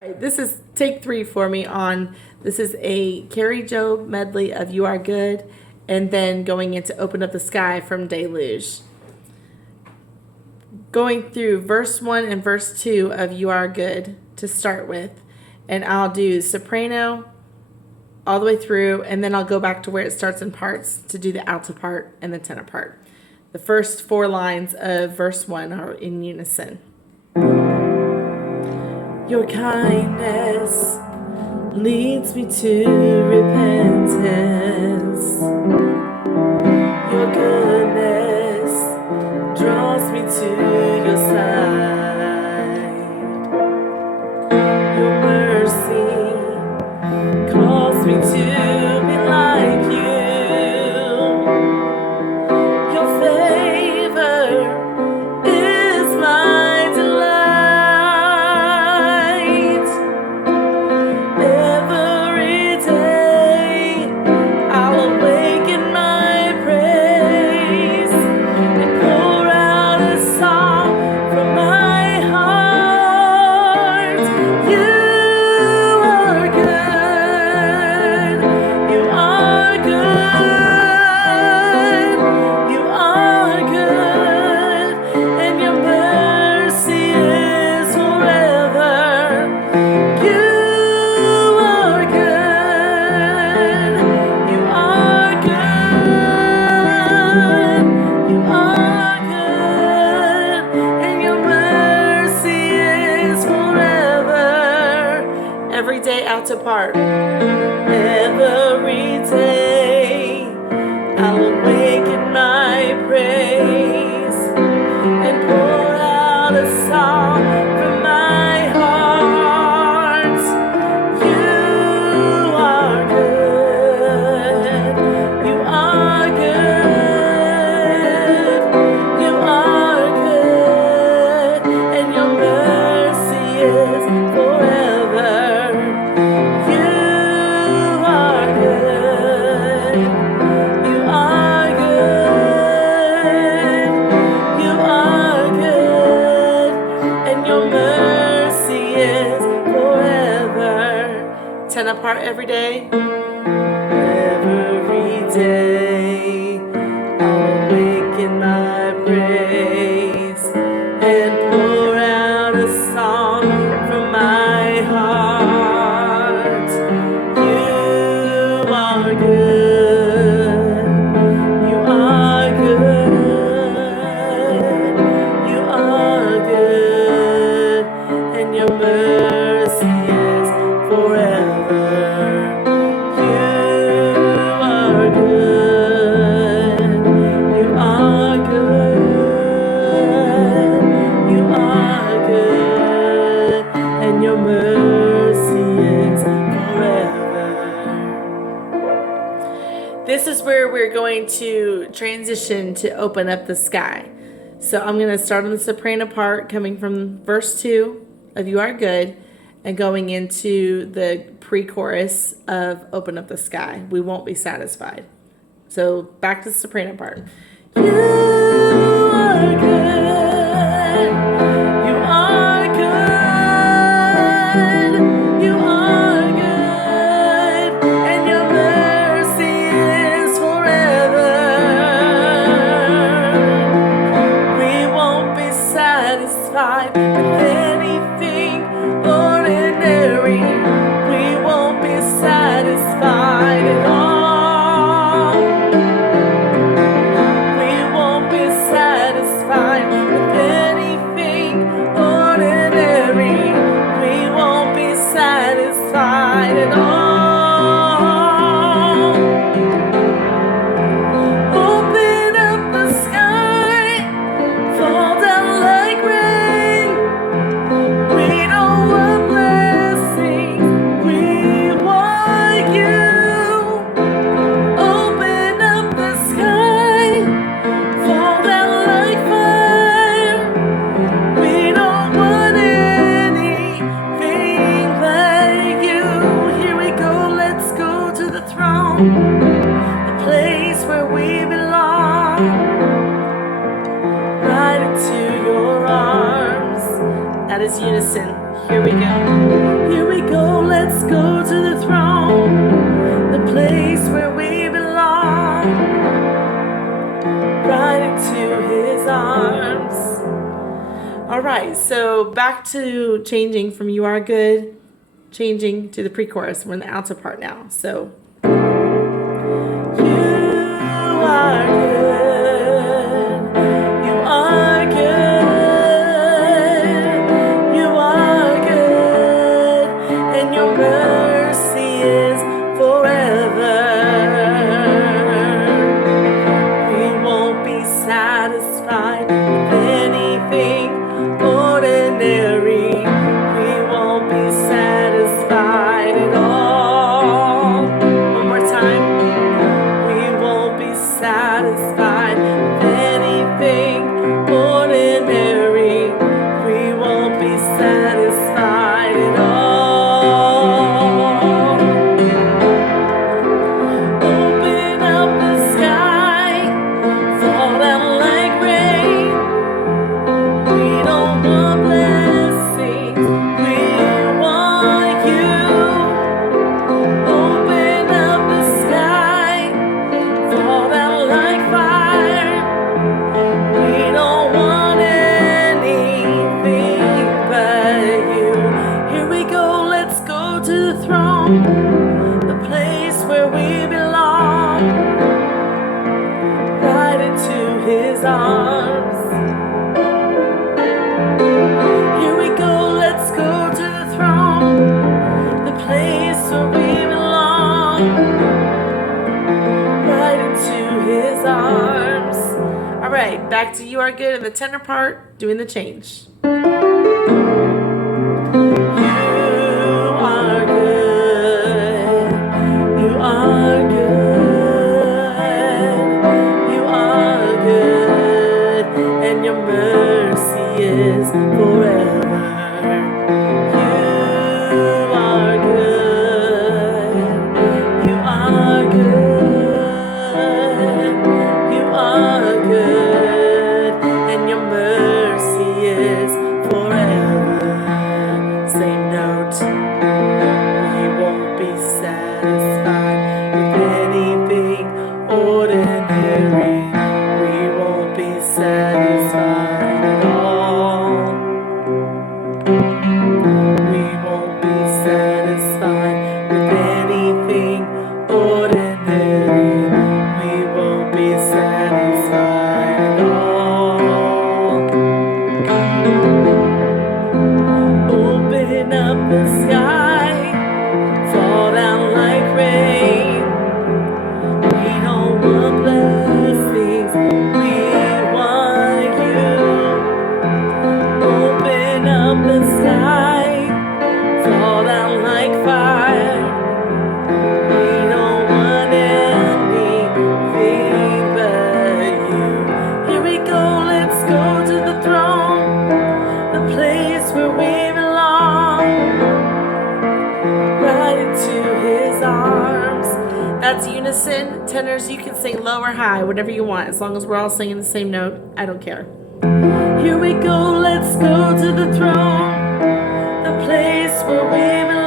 This is take 3 for me on, this is a Kari Jobe medley of You Are Good, and then going into Open Up the Sky from Deluge. Going through verse 1 and verse 2 of You Are Good to start with, and I'll do soprano all the way through, and then I'll go back to where it starts in parts to do the alto part and the tenor part. The first 4 lines of verse 1 are in unison. Your kindness leads me to repentance. Your goodness draws me to your side. Your mercy calls me to be like you. Your favor is my delight. Every day I'll awaken my praise and pour out a song from my heart. You are good. You are good. You are good. And your mercy is forever. You are good. You are good. You are good. And your mercy is forever. Every day out to part. Every day I'll awaken my praise and pour out a song from my heart. You are good. You are good. You are good. And your mercy is forever. You are good. You are good. You are good. And your mercy is forever. 10 apart every day. Every day I'll awaken my praise and pour out a song from my heart. You are good. You are good. You are good. And your mercy is forever. You are good. You are good. You are good. And your mercy is forever. This is where we're going to transition to Open Up the Sky. So I'm going to start on the soprano part, coming from verse 2 of You Are Good, and going into the pre-chorus of Open Up the Sky. We won't be satisfied. So back to the soprano part. You are good. You are good. You are good. And your mercy is forever. We won't be satisfied with anything ordinary. We won't be satisfied at all. We won't be satisfied with anything ordinary. We won't be satisfied at all. Open up the sky, fall down like rain. We don't want blessings, we want you. Open up the sky, fall down like fire. We don't want anything like you. Here we go, let's go to the throne, the place where we belong, right into your arms. That is unison. Here we go. right, so back to changing from you are good, changing to the pre-chorus. We're in the alto part now. So you are good, you are good, you are good, and your mercy is forever. We won't be satisfied with anything ordinary. We won't be satisfied at all. One more time. We won't be satisfied with anything ordinary. We won't be satisfied at all. Open up the sky, fall down like rain. We don't want blessings, we want you. Open up the sky, fall down like fire. We don't want anything but you. Here we go, let's go to the throne, the place where we belong, right into his arms. Here we go, let's go to the throne, the place where we belong, right into his arms. All right, back to you are good in the tenor part, doing the change. You are good, you are good, you are good, and your mercy is forever. You are good, you are good, you are good, and your mercy is forever. Same note. We won't be satisfied with anything ordinary. We won't be satisfied at all. We won't be satisfied with anything ordinary. We won't be satisfied at all. Open up the sky, fall down like rain. We don't want blessings, we want you. Open up the sky, fall down like fire. We don't want anything but you. Here we go, let's go to the throne, the place where we belong, right into his arms. That's unison. Tenors, you can sing low or high, whatever you want, as long as we're all singing the same note. I don't care. Here we go, let's go to the throne, the place where we belong.